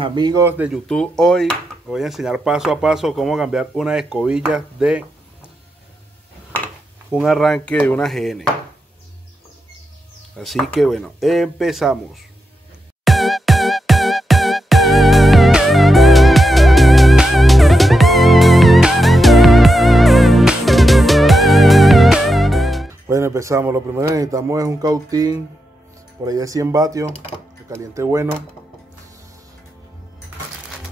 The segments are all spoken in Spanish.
Amigos de YouTube, hoy voy a enseñar paso a paso cómo cambiar una escobilla de un arranque de una GN. Así que bueno, empezamos. Bueno, empezamos. Lo primero que necesitamos es un cautín por ahí de 100 vatios, de caliente bueno.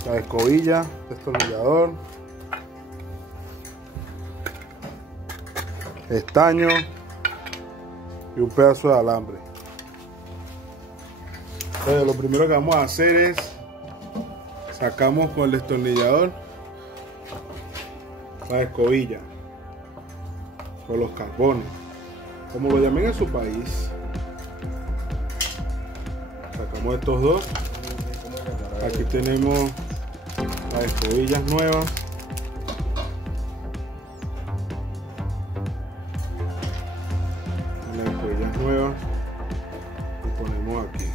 La escobilla, destornillador, estaño y un pedazo de alambre. Entonces, lo primero que vamos a hacer es sacamos con el destornillador la escobilla con los carbones, como lo llamen en su país. Sacamos estos dos. Aquí tenemos las escobillas nuevas. Las escobillas nuevas y ponemos aquí.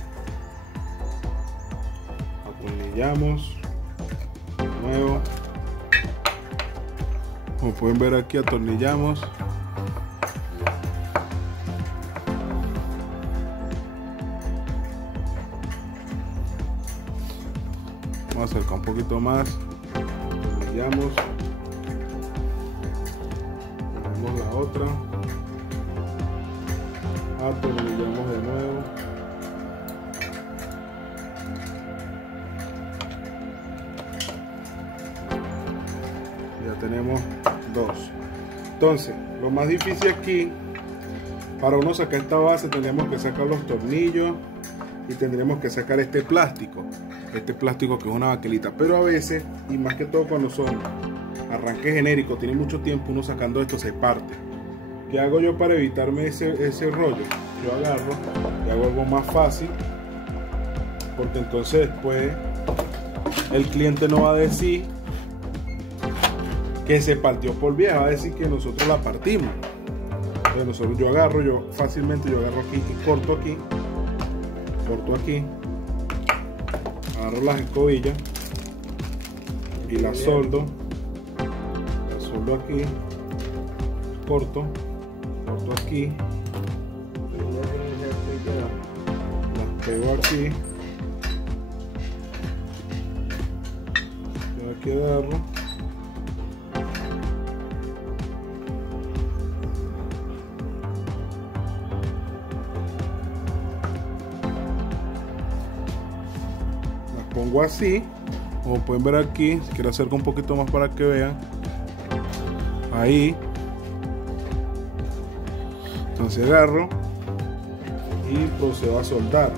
Atornillamos de nuevo. Como pueden ver aquí, atornillamos. Vamos a acercar un poquito más, atornillamos, ponemos la otra, atornillamos de nuevo, ya tenemos dos. Entonces, lo más difícil aquí, para uno sacar esta base tendríamos que sacar los tornillos y tendríamos que sacar este plástico que es una baquelita, pero a veces, y más que todo cuando son arranques genéricos, tiene mucho tiempo uno sacando esto, se parte. ¿Qué hago yo para evitarme ese rollo? Yo agarro y hago algo más fácil, porque entonces después el cliente no va a decir que se partió por vieja, va a decir que nosotros la partimos. Entonces yo agarro aquí y corto aquí, agarro las escobillas y las soldo aquí, corto aquí, las pego aquí, yo aquí agarro, pongo así, como pueden ver aquí. Si quiero acercar un poquito más para que vean, ahí. Entonces agarro y procedo a soldar.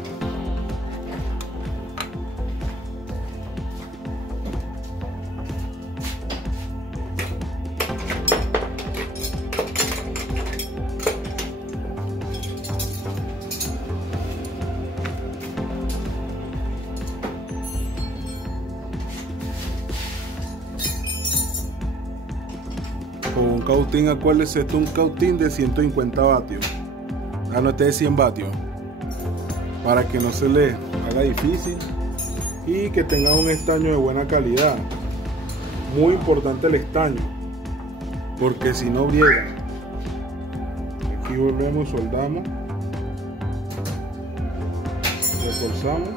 Un cautín, acuérdense, esto es un cautín de 150 vatios. No, este es de 100 vatios, para que no se le haga difícil y que tenga un estaño de buena calidad. Muy importante el estaño, porque si no briega. Aquí volvemos, soldamos, reforzamos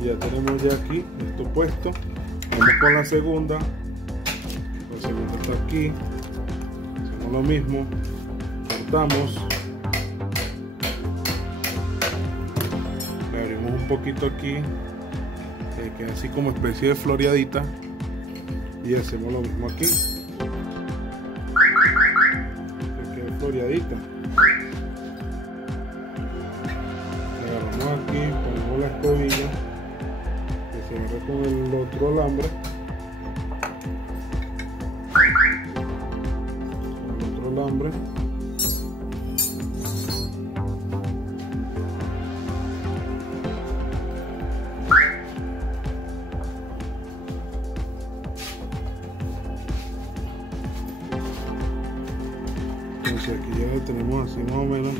y ya tenemos ya aquí esto puesto. Vamos con la segunda. La segunda está aquí, hacemos lo mismo, cortamos, le abrimos un poquito aquí, que queda así como especie de floreadita, y hacemos lo mismo aquí, que quede floreadita. Le agarramos aquí, ponemos la escobilla, que se agarre con el otro alambre. Alambre, entonces aquí ya lo tenemos así más o menos.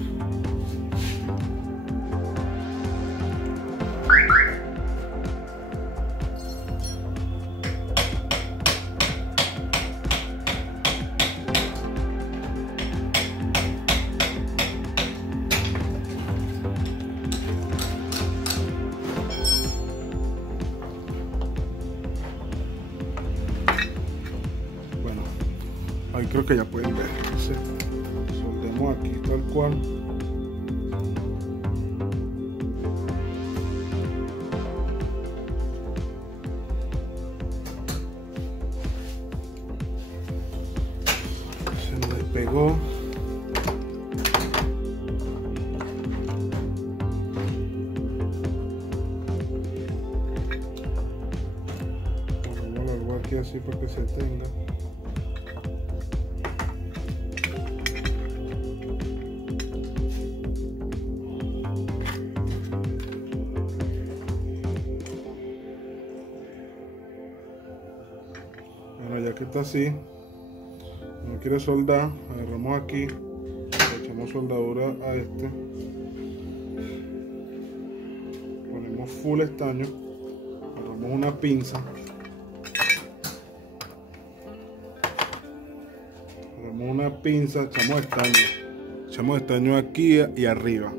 Ahí creo que ya pueden ver. Entonces, soldemos aquí tal cual. Se me despegó. Vamos a alargar aquí así para que se tenga. Bueno, ya que está así, no quiere soldar, agarramos aquí, le echamos soldadura a este, ponemos full estaño, agarramos una pinza, echamos estaño aquí y arriba.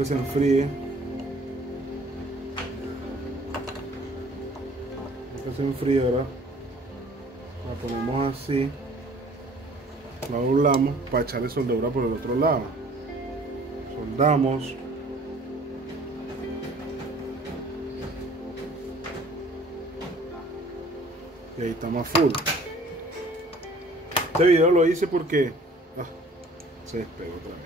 Que se enfríe, ¿verdad? La ponemos así, la doblamos para echarle soldadura por el otro lado, soldamos, y ahí está más full. Este video lo hice porque se despegó otra vez.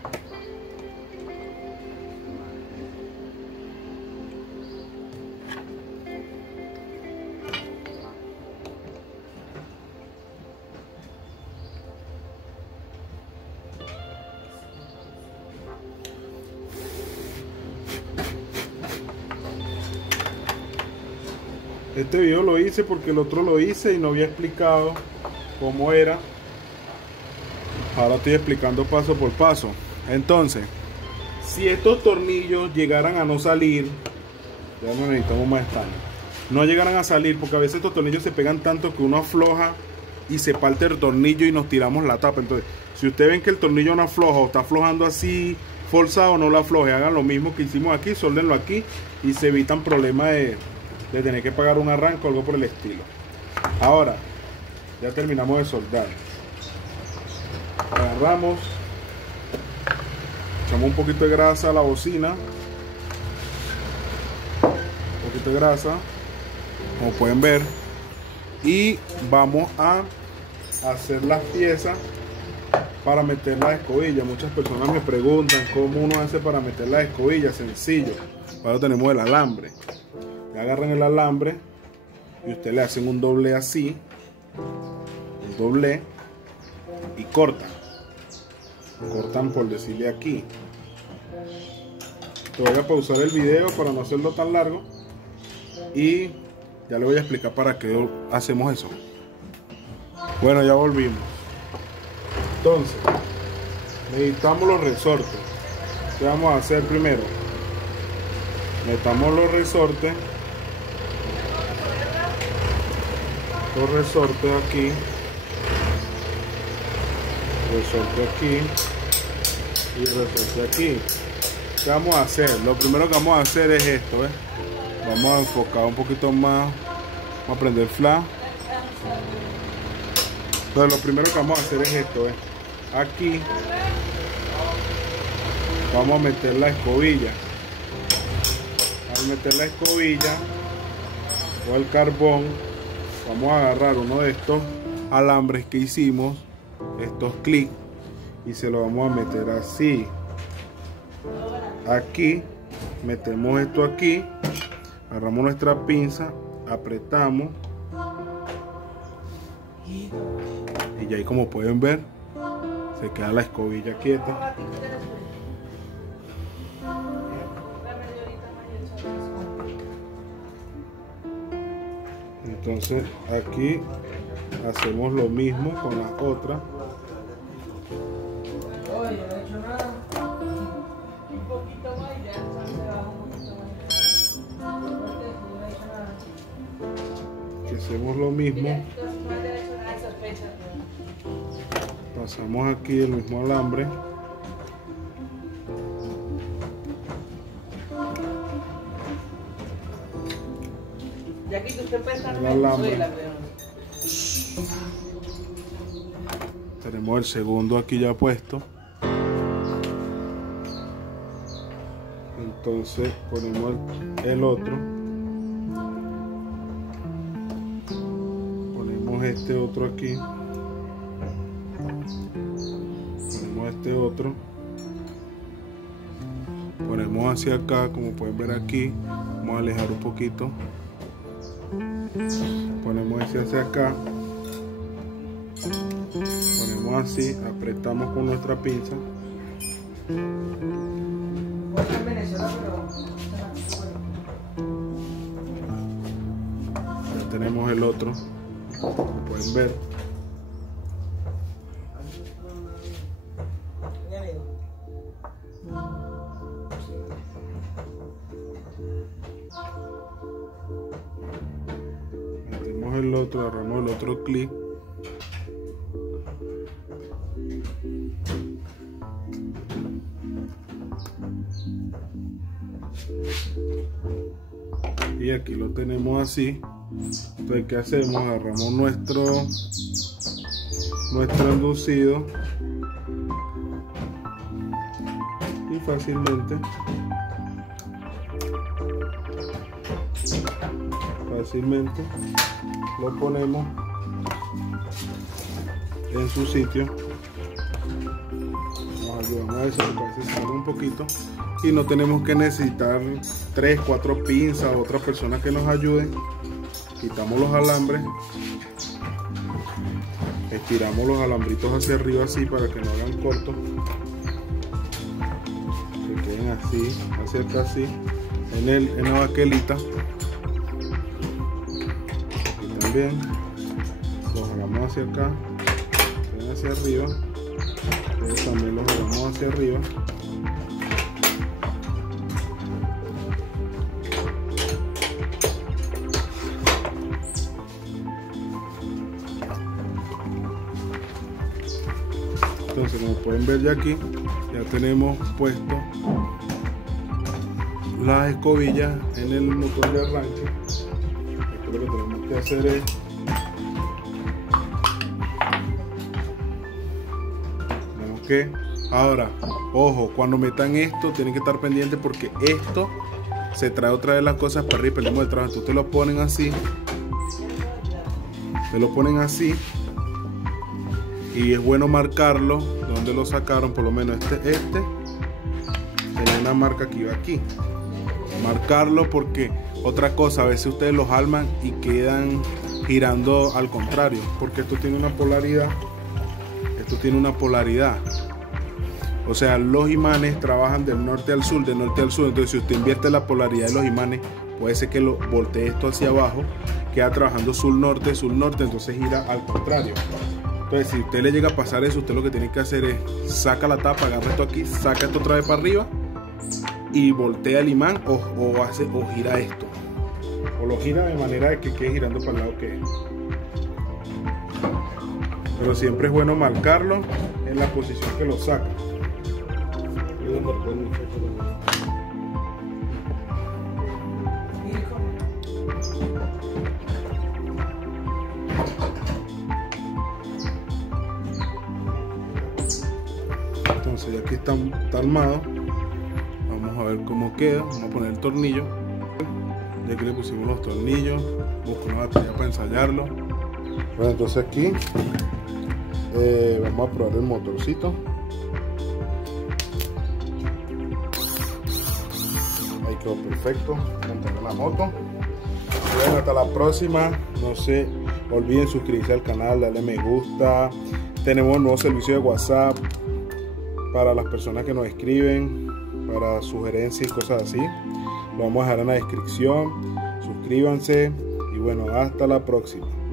Este video lo hice porque el otro lo hice y no había explicado cómo era. Ahora estoy explicando paso por paso. Entonces, si estos tornillos llegaran a no salir, ya no necesitamos más estaño, no llegaran a salir, porque a veces estos tornillos se pegan tanto que uno afloja y se parte el tornillo y nos tiramos la tapa. Entonces, si ustedes ven que el tornillo no afloja o está aflojando así forzado, no lo afloje, hagan lo mismo que hicimos aquí, sóldenlo aquí y se evitan problemas de tener que pagar un arranque o algo por el estilo. Ahora ya terminamos de soldar, agarramos, echamos un poquito de grasa a la bocina, un poquito de grasa como pueden ver, y vamos a hacer las piezas para meter la escobilla. Muchas personas me preguntan cómo uno hace para meter la escobilla. Sencillo, para eso tenemos el alambre. Agarran el alambre y ustedes le hacen un doble así, un doble, y cortan por decirle aquí. Te voy a pausar el video para no hacerlo tan largo y ya le voy a explicar para qué hacemos eso. Bueno, ya volvimos. Entonces necesitamos los resortes. ¿Qué vamos a hacer primero? Metamos los resortes aquí, resorte aquí y resorte aquí. ¿Qué vamos a hacer? Lo primero que vamos a hacer es esto, ¿ves? Vamos a enfocar un poquito más, vamos a prender flash. Entonces lo primero que vamos a hacer es esto, ¿ves? Aquí vamos a meter la escobilla. Al meter la escobilla o el carbón, vamos a agarrar uno de estos alambres que hicimos, estos clics, y se lo vamos a meter así. Aquí metemos esto aquí, agarramos nuestra pinza, apretamos y ya ahí, como pueden ver, se queda la escobilla quieta. Entonces aquí hacemos lo mismo con la otra. Hacemos lo mismo, pasamos aquí el mismo alambre, el alambre. Tenemos el segundo aquí ya puesto, entonces ponemos el otro. Este otro aquí, ponemos este otro, ponemos hacia acá, como pueden ver aquí. Vamos a alejar un poquito, ponemos este hacia acá, ponemos así, apretamos con nuestra pinza, ya tenemos el otro. Como pueden ver, metemos el otro, agarramos el otro clip, y aquí lo tenemos así. Entonces, ¿qué hacemos? Agarramos nuestro enducido y fácilmente lo ponemos en su sitio. Nos ayudamos a eso para que se salga un poquito y no tenemos que necesitar 3, 4 pinzas o otras personas que nos ayuden. Quitamos los alambres, estiramos los alambritos hacia arriba así para que no hagan cortos, que queden así, hacia acá así, en la baquelita. Y también los jalamos hacia acá, hacia arriba, y también los jalamos hacia arriba. Entonces, como pueden ver ya aquí, ya tenemos puesto las escobillas en el motor de arranque. Esto lo que tenemos que hacer es ahora, ojo, cuando metan esto tienen que estar pendientes porque esto se trae otra vez las cosas para arriba y perdemos el trabajo. Entonces ustedes lo ponen así, y es bueno marcarlo de donde lo sacaron. Por lo menos este tenía una marca que iba aquí, marcarlo, porque otra cosa, a veces ustedes los alman y quedan girando al contrario, porque esto tiene una polaridad, o sea, los imanes trabajan del norte al sur, entonces si usted invierte la polaridad de los imanes, puede ser que lo voltee esto hacia abajo, queda trabajando sur-norte, entonces gira al contrario. Entonces, si usted le llega a pasar eso, usted lo que tiene que hacer es saca la tapa, agarra esto aquí, saca esto otra vez para arriba y voltea el imán o gira esto, o lo gira de manera de que quede girando para el lado que es. Pero siempre es bueno marcarlo en la posición que lo saca. Entonces ya aquí está armado. Vamos a ver cómo queda. Vamos a poner el tornillo. Ya que le pusimos los tornillos, busco una batería para ensayarlo. Bueno, entonces aquí vamos a probar el motorcito. Ahí quedó perfecto. Montar la moto. Bueno, hasta la próxima. No se olviden suscribirse al canal, darle me gusta. Tenemos un nuevo servicio de WhatsApp para las personas que nos escriben, para sugerencias y cosas así. Lo vamos a dejar en la descripción. Suscríbanse Y bueno, hasta la próxima.